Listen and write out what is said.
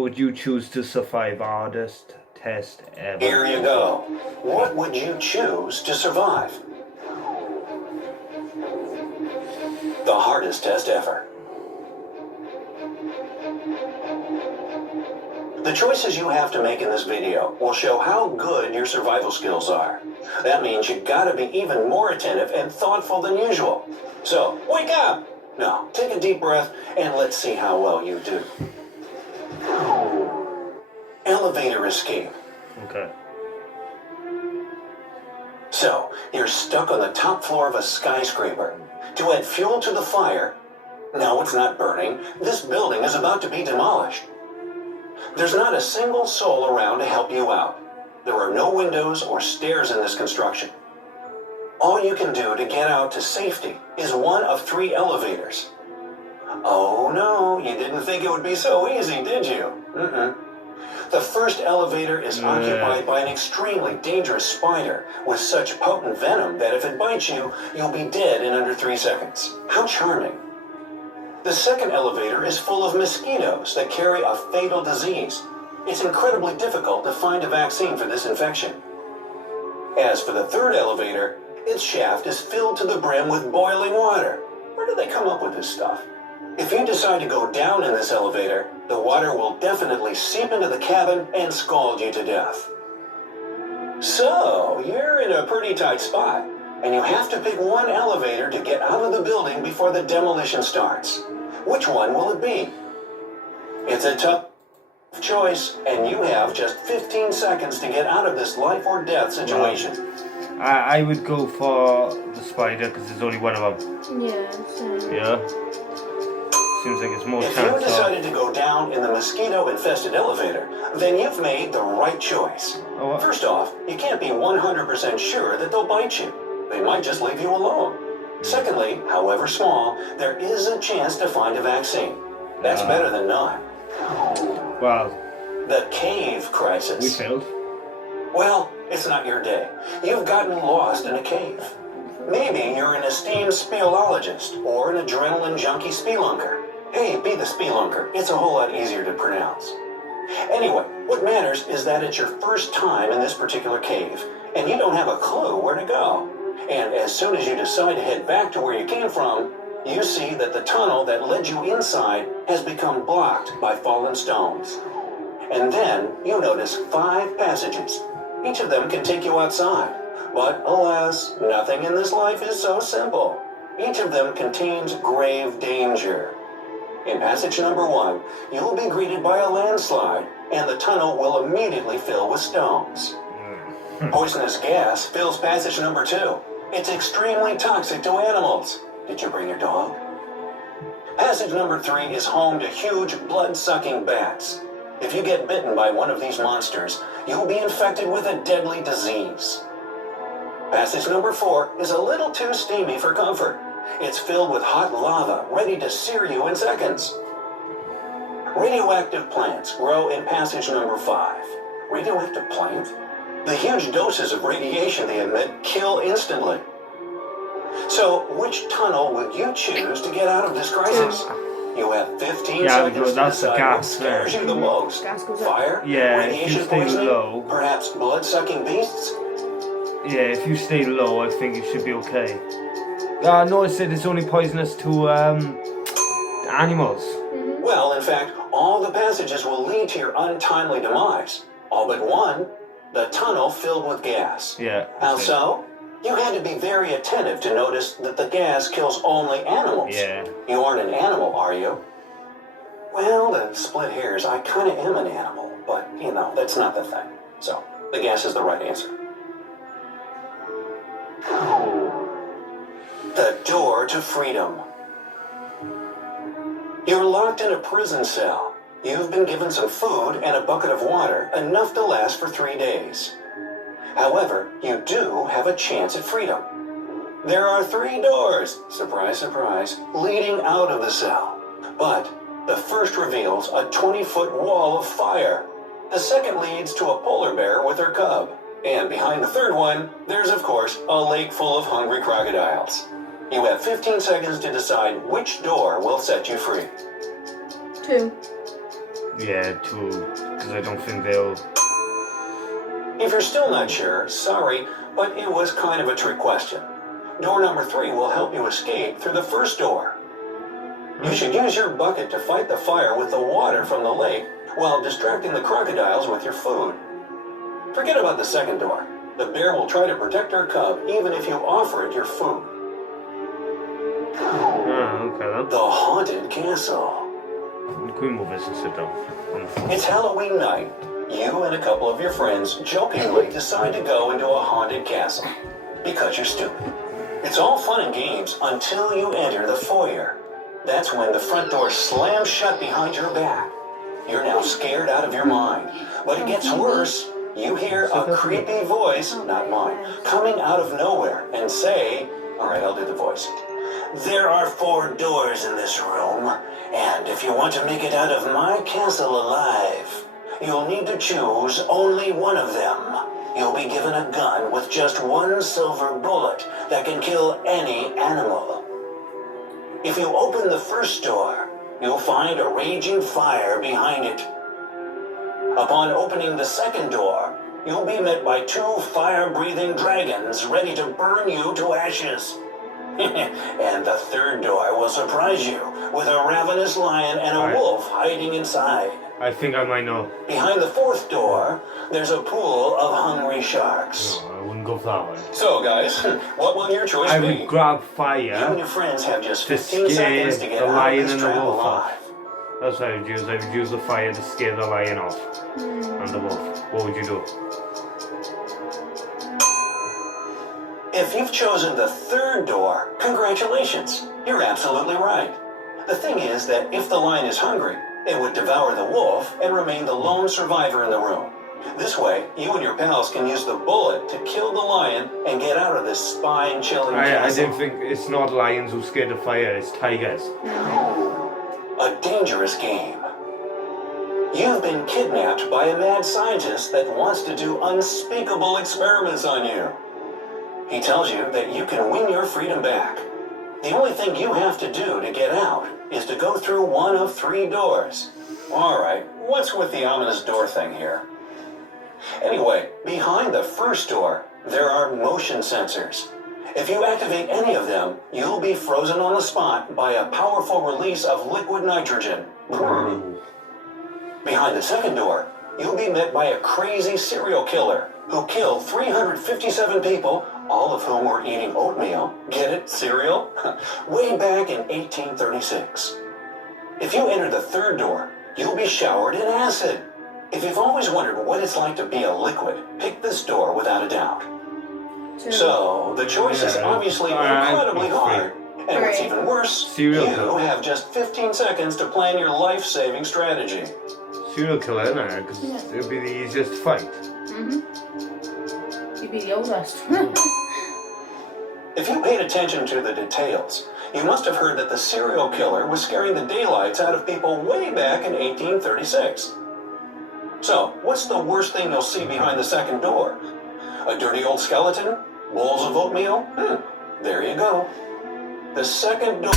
What would you choose to survive? Hardest test ever. Here you go. What would you choose to survive? The hardest test ever. The choices you have to make in this video will show how good your survival skills are. That means you gotta be even more attentive and thoughtful than usual. So, wake up! Now, take a deep breath and let's see how well you do. Elevator escape. Okay. So, you're stuck on the top floor of a skyscraper. To add fuel to the fire, no, it's not burning. This building is about to be demolished. There's not a single soul around to help you out. There are no windows or stairs in this construction. All you can do to get out to safety is one of 3 elevators. Oh no, you didn't think it would be so easy, did you? The first elevator is occupied by an extremely dangerous spider with such potent venom that if it bites you, you'll be dead in under 3 seconds. How charming. The second elevator is full of mosquitoes that carry a fatal disease. It's incredibly difficult to find a vaccine for this infection. As for the third elevator, its shaft is filled to the brim with boiling water. Where do they come up with this stuff? If you decide to go down in this elevator, the water will definitely seep into the cabin and scald you to death. So, you're in a pretty tight spot, and you have to pick one elevator to get out of the building before the demolition starts. Which one will it be? It's a tough choice, and you have just 15 seconds to get out of this life or death situation. I would go for the spider because there's only one of them. Yeah, same. Yeah. Seems like it's more If chance you decided to go down in the mosquito-infested elevator, then you've made the right choice. Oh, what? First off, you can't be 100% sure that they'll bite you. They might just leave you alone. Secondly, however small, there is a chance to find a vaccine. That's better than none. Well, The cave crisis. we failed. Well, it's not your day. You've gotten lost in a cave. Maybe you're an esteemed speleologist or an adrenaline junkie spelunker. Hey, be the spelunker. It's a whole lot easier to pronounce. Anyway, what matters is that it's your first time in this particular cave, and you don't have a clue where to go. And as soon as you decide to head back to where you came from, you see that the tunnel that led you inside has become blocked by fallen stones. And then you notice 5 passages. Each of them can take you outside. But alas, nothing in this life is so simple. Each of them contains grave danger. In passage number 1, you'll be greeted by a landslide, and the tunnel will immediately fill with stones. Poisonous gas fills passage number 2. It's extremely toxic to animals. Did you bring your dog? Passage number 3 is home to huge blood-sucking bats. If you get bitten by one of these monsters, you'll be infected with a deadly disease. Passage number 4 is a little too steamy for comfort. It's filled with hot lava, ready to sear you in seconds. Radioactive plants grow in passage number 5. Radioactive plant? The huge doses of radiation they emit kill instantly. So, which tunnel would you choose to get out of this crisis? You have 15 seconds to that's the decide gas what scares you the most. Gas goes up. Fire? Yeah, if you Radiation stay poisoning? low. Perhaps blood-sucking beasts? Yeah, if you stay low, I think you should be okay. No, it said it's only poisonous to animals. Well, in fact, all the passages will lead to your untimely demise. All but one, the tunnel filled with gas. Yeah. How so? You had to be very attentive to notice that the gas kills only animals. Yeah. You aren't an animal, are you? Well, to split hairs, I kind of am an animal, but, you know, that's not the thing. So, the gas is the right answer. The door to freedom. You're locked in a prison cell. You've been given some food and a bucket of water, enough to last for 3 days. However, you do have a chance at freedom. There are 3 doors, surprise, surprise, leading out of the cell. But the first reveals a 20-foot wall of fire. The second leads to a polar bear with her cub. And behind the third one, there's of course a lake full of hungry crocodiles. You have 15 seconds to decide which door will set you free. 2. Yeah, two, because I don't think they'll... If you're still not sure, sorry, but it was kind of a trick question. Door number 3 will help you escape through the first door. You should use your bucket to fight the fire with the water from the lake while distracting the crocodiles with your food. Forget about the second door. The bear will try to protect her cub even if you offer it your food. Okay then. The Haunted Castle. Can we move this and sit down on the floor? It's Halloween night. You and a couple of your friends jokingly decide to go into a haunted castle because you're stupid. It's all fun and games until you enter the foyer. That's when the front door slams shut behind your back. You're now scared out of your mind. But it gets worse. You hear a creepy voice, not mine, coming out of nowhere and say, alright, I'll do the voice. There are 4 doors in this room, and if you want to make it out of my castle alive, you'll need to choose only one of them. You'll be given a gun with just 1 silver bullet that can kill any animal. If you open the first door, you'll find a raging fire behind it. Upon opening the second door, you'll be met by 2 fire-breathing dragons ready to burn you to ashes. And the third door will surprise you with a ravenous lion and a wolf hiding inside. I think I might know. Behind the 4th door, there's a pool of hungry sharks. No, I wouldn't go that way. So, guys, what will your choice I be? would grab You and fire your friends have just to 15 scare seconds to get the out of lion this and the trap wolf alive. off. That's what I would use. I would use the fire to scare the lion off. And the wolf. What would you do? If you've chosen the 3rd door, congratulations. You're absolutely right. The thing is that if the lion is hungry, it would devour the wolf and remain the lone survivor in the room. This way, you and your pals can use the bullet to kill the lion and get out of this spine-chilling I castle. didn't think it's not lions who scared of fire, it's tigers. A dangerous game. You've been kidnapped by a mad scientist that wants to do unspeakable experiments on you. He tells you that you can win your freedom back. The only thing you have to do to get out is to go through one of 3 doors. Alright, what's with the ominous door thing here? Anyway, behind the first door, there are motion sensors. If you activate any of them, you'll be frozen on the spot by a powerful release of liquid nitrogen. Behind the second door, you'll be met by a crazy serial killer who killed 357 people, all of whom were eating oatmeal. Get it? Cereal? Way back in 1836. If you enter the 3rd door, you'll be showered in acid. If you've always wondered what it's like to be a liquid, pick this door without a doubt. So, the choice is obviously incredibly hard. And what's even worse, you have just 15 seconds to plan your life-saving strategy. Serial killer, no, because it would be the easiest to fight. You'd be the oldest. If you paid attention to the details, you must have heard that the serial killer was scaring the daylights out of people way back in 1836. So, what's the worst thing you'll see behind the second door? A dirty old skeleton? Bowls of oatmeal? There you go. The second door...